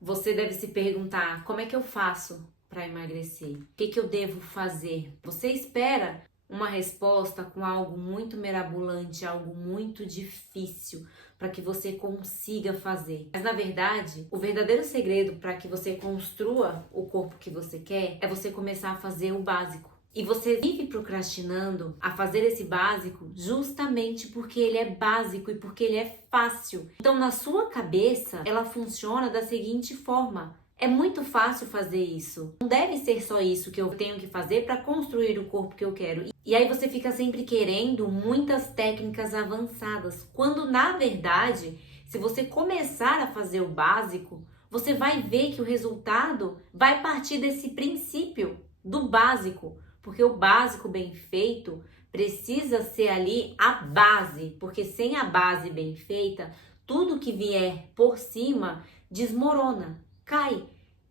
Você deve se perguntar: como é que eu faço para emagrecer? O que eu devo fazer? Você espera uma resposta com algo muito mirabolante, algo muito difícil para que você consiga fazer. Mas na verdade, o verdadeiro segredo para que você construa o corpo que você quer é você começar a fazer o básico. E você vive procrastinando a fazer esse básico justamente porque ele é básico e porque ele é fácil. Então, na sua cabeça, ela funciona da seguinte forma: é muito fácil fazer isso. Não deve ser só isso que eu tenho que fazer para construir o corpo que eu quero. E aí você fica sempre querendo muitas técnicas avançadas, quando na verdade, se você começar a fazer o básico, você vai ver que o resultado vai partir desse princípio do básico. Porque o básico bem feito precisa ser ali a base, porque sem a base bem feita, tudo que vier por cima desmorona, cai.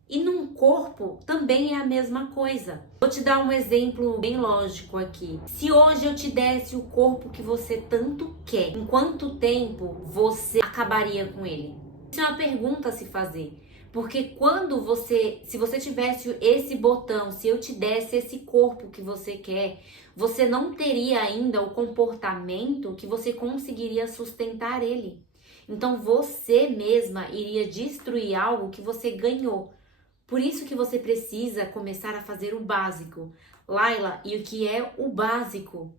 E num corpo também é a mesma coisa. Vou te dar um exemplo bem lógico aqui. Se hoje eu te desse o corpo que você tanto quer, em quanto tempo você acabaria com ele? Isso é uma pergunta a se fazer. Porque se você tivesse esse botão, se eu te desse esse corpo que você quer, você não teria ainda o comportamento que você conseguiria sustentar ele. Então você mesma iria destruir algo que você ganhou. Por isso que você precisa começar a fazer o básico. Laila, e o que é o básico?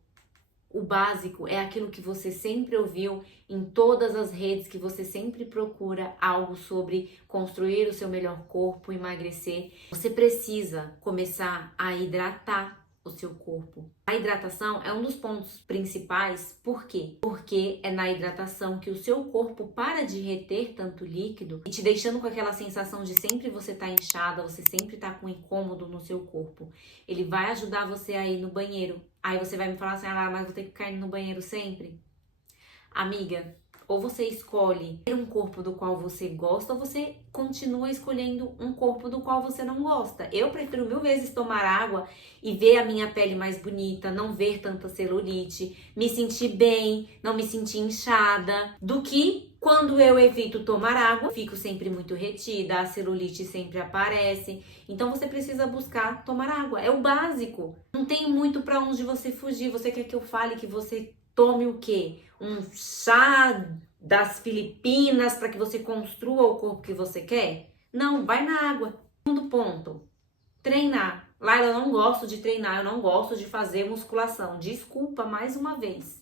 O básico é aquilo que você sempre ouviu em todas as redes, que você sempre procura algo sobre construir o seu melhor corpo, emagrecer. Você precisa começar a hidratar o seu corpo. A hidratação é um dos pontos principais. Por quê? Porque é na hidratação que o seu corpo para de reter tanto líquido e te deixando com aquela sensação de sempre você tá inchada, você sempre tá com incômodo no seu corpo. Ele vai ajudar você a ir no banheiro. Aí você vai me falar assim: ah, mas vou ter que ficar indo no banheiro sempre? Amiga, ou você escolhe ter um corpo do qual você gosta, ou você continua escolhendo um corpo do qual você não gosta. Eu prefiro 1000 vezes tomar água e ver a minha pele mais bonita, não ver tanta celulite, me sentir bem, não me sentir inchada, do que quando eu evito tomar água, fico sempre muito retida, a celulite sempre aparece. Então você precisa buscar tomar água, é o básico. Não tem muito para onde você fugir. Você quer que eu fale que você tome o quê? Um chá das Filipinas para que você construa o corpo que você quer? Não, vai na água. Segundo ponto, treinar. Laila, eu não gosto de treinar, eu não gosto de fazer musculação. Desculpa mais uma vez.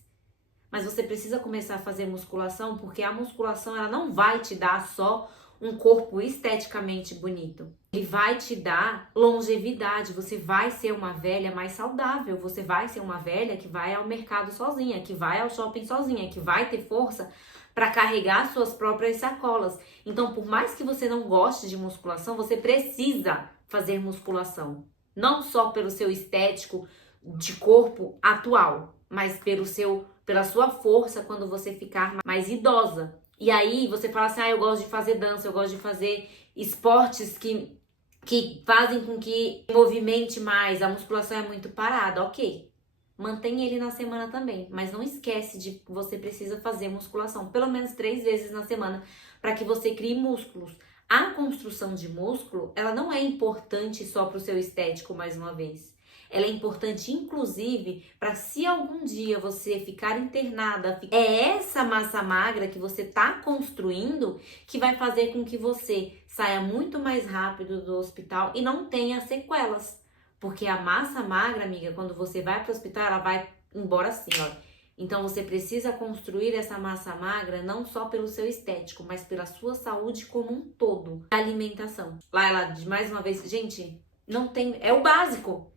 Mas você precisa começar a fazer musculação, porque a musculação ela não vai te dar só um corpo esteticamente bonito. Ele vai te dar longevidade, você vai ser uma velha mais saudável, você vai ser uma velha que vai ao mercado sozinha, que vai ao shopping sozinha, que vai ter força para carregar suas próprias sacolas. Então, por mais que você não goste de musculação, você precisa fazer musculação. Não só pelo seu estético de corpo atual, mas pela sua força quando você ficar mais idosa. E aí você fala assim: ah, eu gosto de fazer dança, eu gosto de fazer esportes que fazem com que movimente mais, a musculação é muito parada, ok. Mantém ele na semana também, mas não esquece de que você precisa fazer musculação, pelo menos 3 vezes na semana, para que você crie músculos. A construção de músculo, ela não é importante só para o seu estético, mais uma vez. Ela é importante, inclusive, para se algum dia você ficar internada, é essa massa magra que você está construindo que vai fazer com que você saia muito mais rápido do hospital e não tenha sequelas. Porque a massa magra, amiga, quando você vai para o hospital, ela vai embora assim, ó. Então você precisa construir essa massa magra não só pelo seu estético, mas pela sua saúde como um todo. A alimentação. Lá, mais uma vez, gente, não tem, é o básico.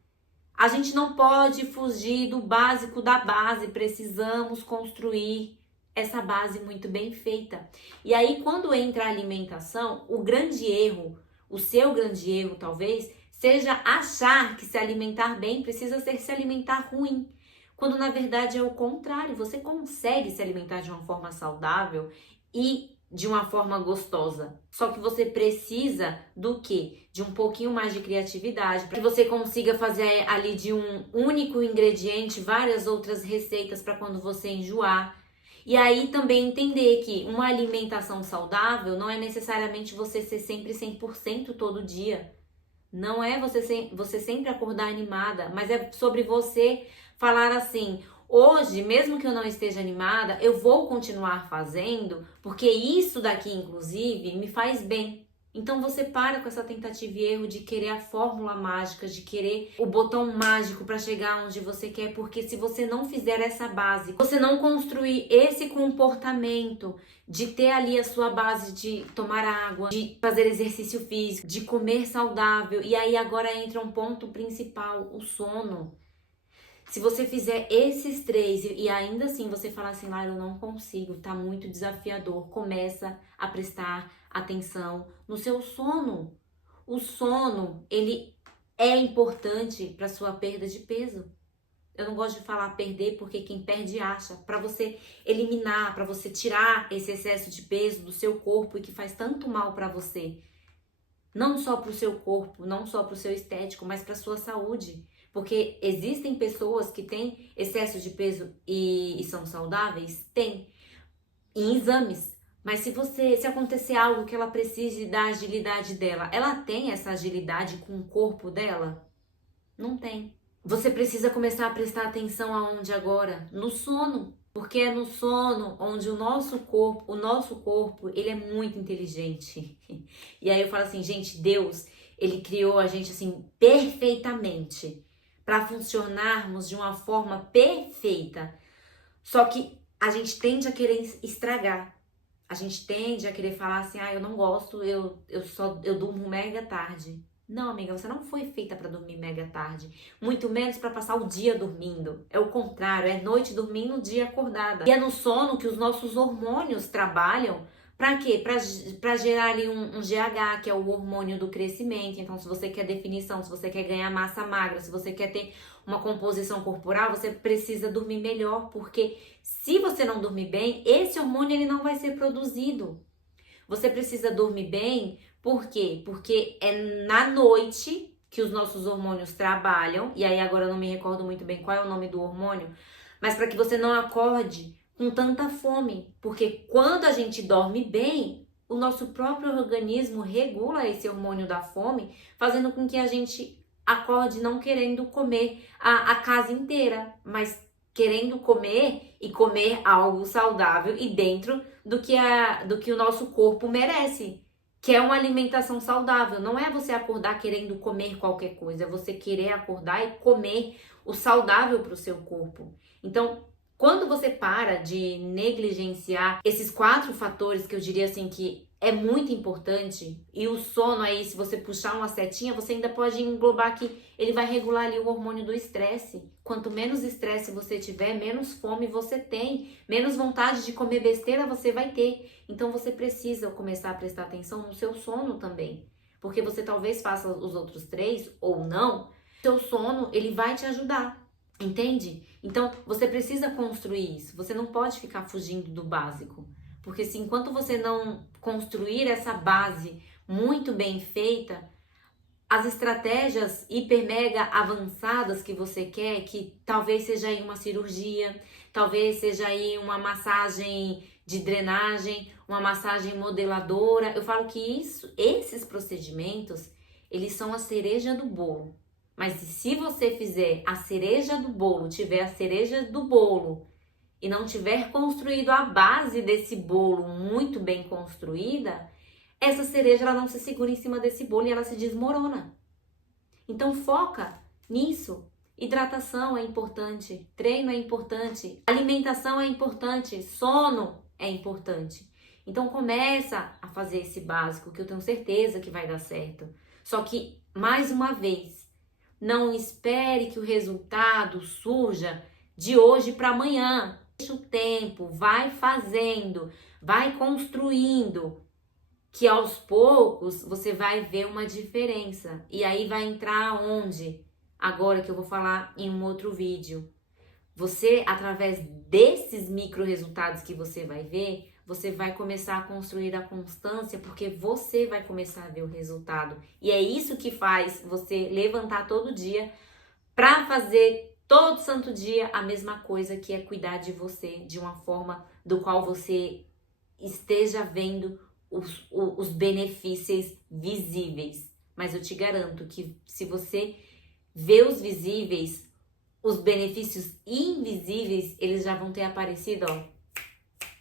A gente não pode fugir do básico da base, precisamos construir essa base muito bem feita. E aí, quando entra a alimentação, o grande erro, o seu grande erro talvez, seja achar que se alimentar bem precisa ser se alimentar ruim. Quando na verdade é o contrário, você consegue se alimentar de uma forma saudável e de uma forma gostosa. Só que você precisa do quê? De um pouquinho mais de criatividade, para que você consiga fazer ali de um único ingrediente várias outras receitas para quando você enjoar. E aí também entender que uma alimentação saudável não é necessariamente você ser sempre 100% todo dia. Não é você sempre acordar animada, mas é sobre você falar assim: hoje, mesmo que eu não esteja animada, eu vou continuar fazendo, porque isso daqui, inclusive, me faz bem. Então você para com essa tentativa e erro de querer a fórmula mágica, de querer o botão mágico para chegar onde você quer, porque se você não fizer essa base, você não construir esse comportamento de ter ali a sua base de tomar água, de fazer exercício físico, de comer saudável, e aí agora entra um ponto principal, o sono. Se você fizer esses três e ainda assim você falar assim, eu não consigo, tá muito desafiador, começa a prestar atenção no seu sono. O sono, ele é importante para sua perda de peso. Eu não gosto de falar perder porque quem perde acha. Para você eliminar, para você tirar esse excesso de peso do seu corpo e que faz tanto mal para você. Não só para o seu corpo, não só para o seu estético, mas para a sua saúde. Porque existem pessoas que têm excesso de peso e são saudáveis? Tem. Em exames. Mas se acontecer algo que ela precise da agilidade dela, ela tem essa agilidade com o corpo dela? Não tem. Você precisa começar a prestar atenção aonde agora? No sono. Porque é no sono onde o nosso corpo, ele é muito inteligente. E aí eu falo assim, gente, Deus, ele criou a gente assim perfeitamente para funcionarmos de uma forma perfeita. Só que a gente tende a querer estragar. A gente tende a querer falar assim, eu não gosto, eu durmo mega tarde. Não, amiga, você não foi feita para dormir mega tarde, muito menos para passar o dia dormindo. É o contrário, é noite dormindo, dia acordada. E é no sono que os nossos hormônios trabalham. Para quê? Para gerar ali um GH, que é o hormônio do crescimento. Então, se você quer definição, se você quer ganhar massa magra, se você quer ter uma composição corporal, você precisa dormir melhor, porque se você não dormir bem, esse hormônio ele não vai ser produzido. Você precisa dormir bem, por quê? Porque é na noite que os nossos hormônios trabalham, e aí agora eu não me recordo muito bem qual é o nome do hormônio, mas para que você não acorde com tanta fome, porque quando a gente dorme bem, o nosso próprio organismo regula esse hormônio da fome, fazendo com que a gente acorde não querendo comer a casa inteira, mas querendo comer e comer algo saudável e dentro do que o nosso corpo merece, que é uma alimentação saudável. Não é você acordar querendo comer qualquer coisa, é você querer acordar e comer o saudável para o seu corpo. Então, quando você para de negligenciar esses 4 fatores que eu diria assim que é muito importante, e o sono aí, se você puxar uma setinha, você ainda pode englobar que ele vai regular ali o hormônio do estresse. Quanto menos estresse você tiver, menos fome você tem, menos vontade de comer besteira você vai ter. Então você precisa começar a prestar atenção no seu sono também, porque você talvez faça os outros 3 ou não, seu sono ele vai te ajudar. Entende? Então, você precisa construir isso. Você não pode ficar fugindo do básico. Porque se enquanto você não construir essa base muito bem feita, as estratégias hiper mega avançadas que você quer, que talvez seja aí uma cirurgia, talvez seja aí uma massagem de drenagem, uma massagem modeladora, eu falo que esses procedimentos, eles são a cereja do bolo. Mas se você fizer a cereja do bolo, tiver a cereja do bolo e não tiver construído a base desse bolo muito bem construída, essa cereja ela não se segura em cima desse bolo e ela se desmorona. Então foca nisso. Hidratação é importante, treino é importante, alimentação é importante, sono é importante. Então começa a fazer esse básico que eu tenho certeza que vai dar certo. Só que, mais uma vez, não espere que o resultado surja de hoje para amanhã. Deixa o tempo, vai fazendo, vai construindo, que aos poucos você vai ver uma diferença. E aí vai entrar onde? Agora que eu vou falar em um outro vídeo. Você, através desses micro resultados que você vai ver, você vai começar a construir a constância, porque você vai começar a ver o resultado. E é isso que faz você levantar todo dia para fazer todo santo dia a mesma coisa, que é cuidar de você de uma forma do qual você esteja vendo os benefícios visíveis. Mas eu te garanto que se você vê os visíveis, os benefícios invisíveis, eles já vão ter aparecido, ó.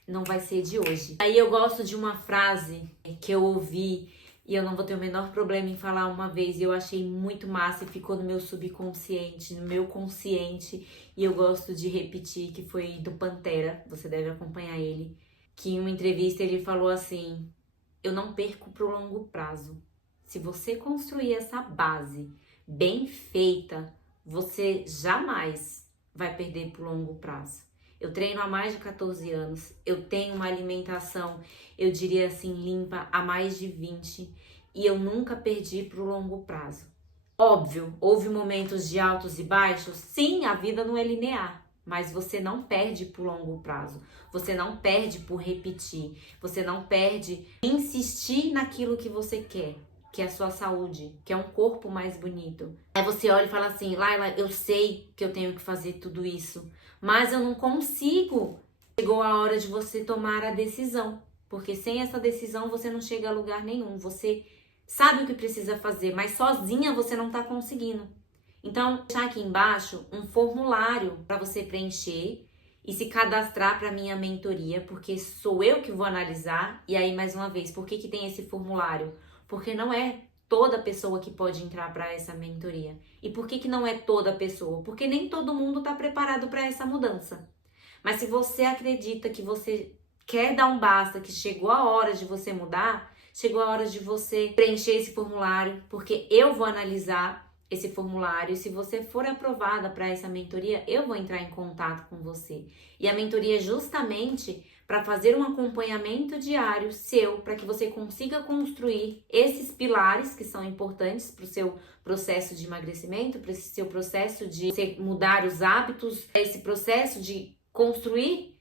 Não vai ser de hoje. Aí eu gosto de uma frase que eu ouvi e eu não vou ter o menor problema em falar uma vez. E eu achei muito massa e ficou no meu subconsciente, no meu consciente. E eu gosto de repetir, que foi do Pantera, você deve acompanhar ele. Que em uma entrevista ele falou assim: eu não perco pro longo prazo. Se você construir essa base bem feita, você jamais vai perder pro longo prazo. Eu treino há mais de 14 anos, eu tenho uma alimentação, eu diria assim, limpa há mais de 20 e eu nunca perdi pro longo prazo. Óbvio, houve momentos de altos e baixos, sim, a vida não é linear, mas você não perde por longo prazo, você não perde por repetir, você não perde em insistir naquilo que você quer, que é a sua saúde, que é um corpo mais bonito. Aí você olha e fala assim: Laila, eu sei que eu tenho que fazer tudo isso, mas eu não consigo. Chegou a hora de você tomar a decisão, porque sem essa decisão você não chega a lugar nenhum. Você sabe o que precisa fazer, mas sozinha você não tá conseguindo. Então, vou deixar aqui embaixo um formulário para você preencher e se cadastrar para minha mentoria, porque sou eu que vou analisar. E aí, mais uma vez, por que tem esse formulário? Porque não é toda pessoa que pode entrar para essa mentoria. E por que não é toda pessoa? Porque nem todo mundo está preparado para essa mudança. Mas se você acredita que você quer dar um basta, que chegou a hora de você mudar, chegou a hora de você preencher esse formulário, porque eu vou analisar esse formulário. E se você for aprovada para essa mentoria, eu vou entrar em contato com você. E a mentoria é justamente para fazer um acompanhamento diário seu, para que você consiga construir esses pilares que são importantes para o seu processo de emagrecimento, para esse seu processo de você mudar os hábitos, esse processo de construir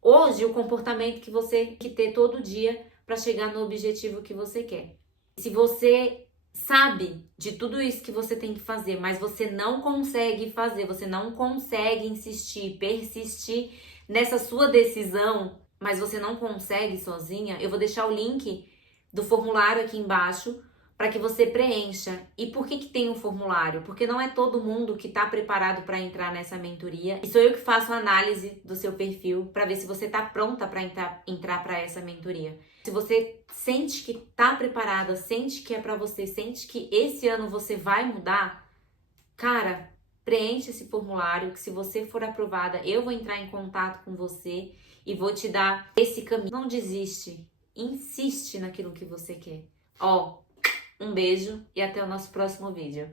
hoje o comportamento que você tem que ter todo dia para chegar no objetivo que você quer. Se você sabe de tudo isso que você tem que fazer, mas você não consegue fazer, você não consegue insistir, persistir nessa sua decisão, mas você não consegue sozinha, eu vou deixar o link do formulário aqui embaixo para que você preencha. E por que tem um formulário? Porque não é todo mundo que está preparado para entrar nessa mentoria. E sou eu que faço a análise do seu perfil para ver se você está pronta para entrar para essa mentoria. Se você sente que está preparada, sente que é para você, sente que esse ano você vai mudar, cara, preenche esse formulário, que se você for aprovada, eu vou entrar em contato com você e vou te dar esse caminho. Não desiste, insiste naquilo que você quer. Ó, um beijo e até o nosso próximo vídeo.